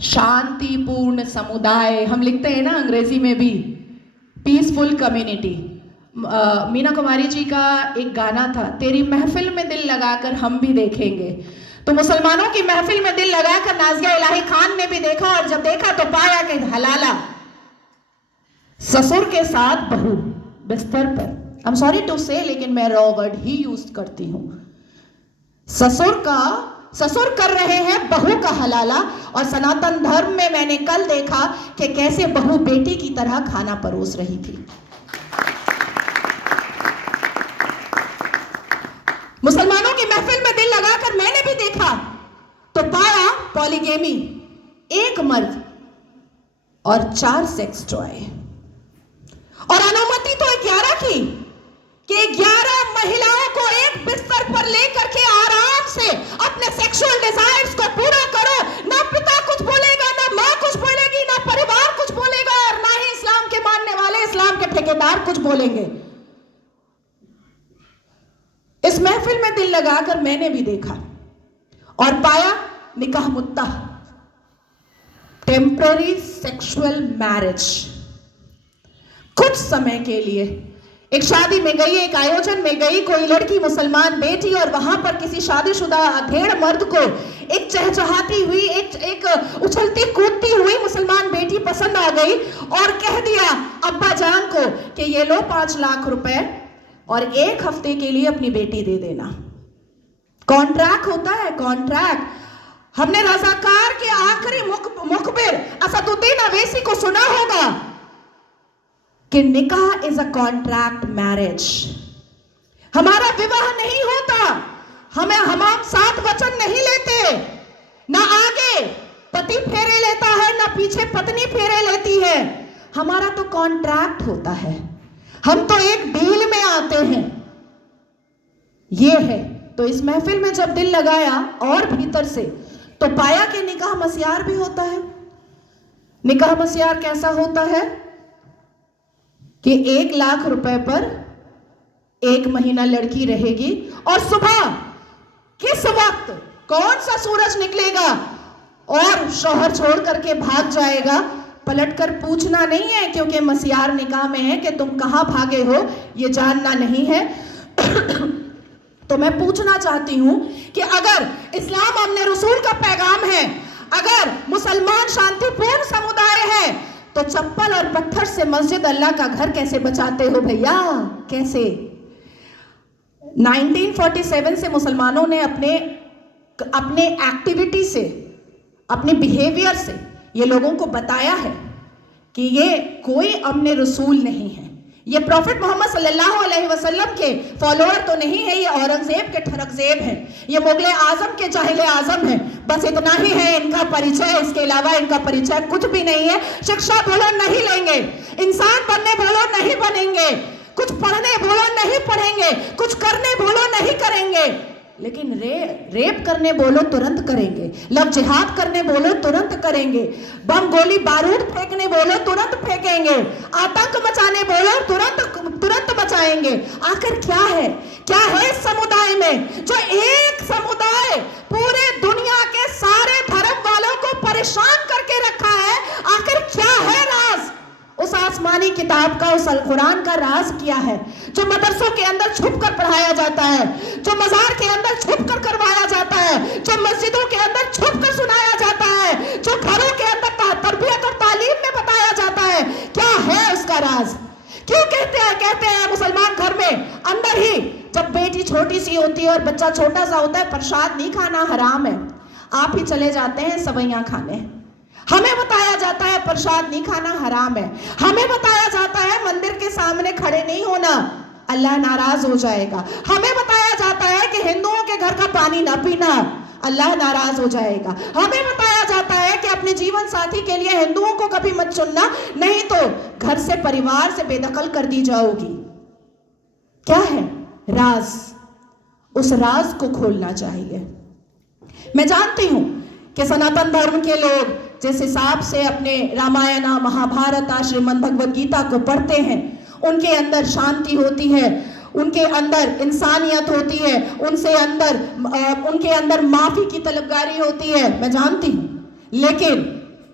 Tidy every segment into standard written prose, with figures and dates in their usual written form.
शांतिपूर्ण समुदाय, हम लिखते हैं ना अंग्रेजी में भी, पीसफुल कम्युनिटी। मीना कुमारी जी का एक गाना था, तेरी महफिल में दिल लगाकर हम भी देखेंगे। तो मुसलमानों की महफिल में दिल लगाकर नाज़िया इलाही खान ने भी देखा, और जब देखा तो पाया कि हलाला ससुर के साथ बहू बिस्तर पर, आई एम सॉरी टू से, लेकिन मैं रॉ वर्ड ही यूज करती हूं। ससुर कर रहे हैं बहू का हलाला। और सनातन धर्म में मैंने कल देखा कि कैसे बहू बेटी की तरह खाना परोस रही थी। मुसलमानों की महफिल में दिल लगाकर मैंने भी देखा तो पाया पॉलीगेमी, एक मर्द और 4 सेक्स टॉय। और अनुमति तो 11 की, कि 11 महिलाओं को एक बिस्तर पर लेकर के आराम से अपने सेक्सुअल डिजायर्स को पूरा करो। ना पिता कुछ बोलेगा, ना मां कुछ बोलेगी, ना परिवार कुछ बोलेगा, और ना ही इस्लाम के मानने वाले, इस्लाम के ठेकेदार कुछ बोलेंगे। इस महफिल में दिल लगाकर मैंने भी देखा और पाया निकाह मुत्ता, टेम्पररी सेक्सुअल मैरिज। कुछ समय के लिए एक शादी में गई, एक आयोजन में गई, कोई लड़की मुसलमान बेटी, और वहां पर किसी शादीशुदा अधेड़ मर्द को एक चहचहाती हुई, एक उछलती कूदती हुई मुसलमान बेटी पसंद आ गई और कह दिया अब्बा जान को कि ये लो 5 लाख रुपए और 1 हफ्ते के लिए अपनी बेटी दे देना। कॉन्ट्रैक्ट होता है, कॉन्ट्रैक्ट। हमने रज़ाकार के आखिरी मुखबिर असदुद्दीन अवैसी को सुना होगा कि निकाह इज अ कॉन्ट्रैक्ट मैरिज। हमारा विवाह नहीं होता, हम 7 वचन नहीं लेते, ना आगे पति फेरे लेता है, ना पीछे पत्नी फेरे लेती है। हमारा तो कॉन्ट्रैक्ट होता है, हम तो एक डील में आते हैं। ये है। तो इस महफिल में जब दिल लगाया और भीतर से, तो पाया कि निकाह मस्यार भी होता है। निकाह मस्यार कैसा होता है कि 1 लाख रुपए पर 1 महीना लड़की रहेगी, और सुबह किस वक्त कौन सा सूरज निकलेगा और शौहर छोड़ करके भाग जाएगा, पलटकर पूछना नहीं है, क्योंकि मस्यार निकाह में है कि तुम कहां भागे हो ये जानना नहीं है। तो मैं पूछना चाहती हूं कि अगर इस्लाम अपने रसूल का पैगाम है, अगर मुसलमान शांतिपूर्ण समुदाय है, तो चप्पल और पत्थर से मस्जिद अल्लाह का घर कैसे बचाते हो भैया? कैसे? 1947 से मुसलमानों ने अपने एक्टिविटी से, अपने बिहेवियर से ये लोगों को बताया है कि ये कोई अमने रसूल नहीं है, ये प्रॉफिट मोहम्मद सल्लल्लाहु अलैहि वसल्लम के फॉलोअर तो नहीं है, ये औरंगजेब के ठरकजेब हैं, ये मुगले आजम के जाहिले आजम हैं। बस इतना ही है इनका परिचय, इसके अलावा इनका परिचय कुछ भी नहीं है। शिक्षा बोलो नहीं लेंगे, इंसान बनने बोलो नहीं बनेंगे, कुछ पढ़ने बोलो नहीं पढ़ेंगे, कुछ करने बोलो नहीं करेंगे, लेकिन रेप करने बोलो तुरंत करेंगे, लव जिहाद करने बोलो तुरंत करेंगे, बम गोली बारूद फेंकने बोलो तुरंत फेंकेंगे, आतंक मचाने बोलो तुरंत मचाएंगे। आखिर क्या है इस समुदाय में, जो एक समुदाय पूरे दुनिया के सारे धर्म वालों को परेशान करके रखा है? आखिर क्या है राज उस आसमानी किताब का, उस अल कुरान का राज क्या है, जो मदरसों के अंदर छुप कर पढ़ाया जाता है, जो मजार के अंदर छुप कर करवाया जाता है, जो मस्जिदों के अंदर छुप कर सुनाया जाता है, जो घरों के अंदर तरबियत और तालीम में बताया जाता है? क्या है उसका राज? क्यों कहते हैं मुसलमान घर में अंदर ही, जब बेटी छोटी सी होती है और बच्चा छोटा सा होता है, प्रसाद नहीं खाना हराम है, आप ही चले जाते हैं सवैयां खाने। हमें बताया जाता है प्रसाद नहीं खाना हराम है, हमें बताया जाता है मंदिर के सामने खड़े नहीं होना, अल्लाह नाराज हो जाएगा, हमें बताया जाता है कि हिंदुओं के घर का पानी ना पीना, अल्लाह नाराज हो जाएगा, हमें बताया जाता है कि अपने जीवन साथी के लिए हिंदुओं को कभी मत चुनना, नहीं तो घर से, परिवार से बेदखल कर दी जाओगी। क्या है राज? उस राज को खोलना चाहिए। मैं जानती हूं कि सनातन धर्म के लोग जिस हिसाब से अपने रामायण, महाभारत, श्रीमद् भगवद गीता को पढ़ते हैं, उनके अंदर शांति होती है, उनके अंदर इंसानियत होती है, उनके अंदर माफी की तलबगारी होती है, मैं जानती हूं। लेकिन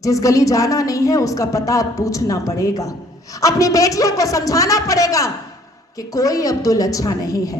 जिस गली जाना नहीं है उसका पता अब पूछना पड़ेगा। अपनी बेटियों को समझाना पड़ेगा कि कोई अब्दुल अच्छा नहीं है।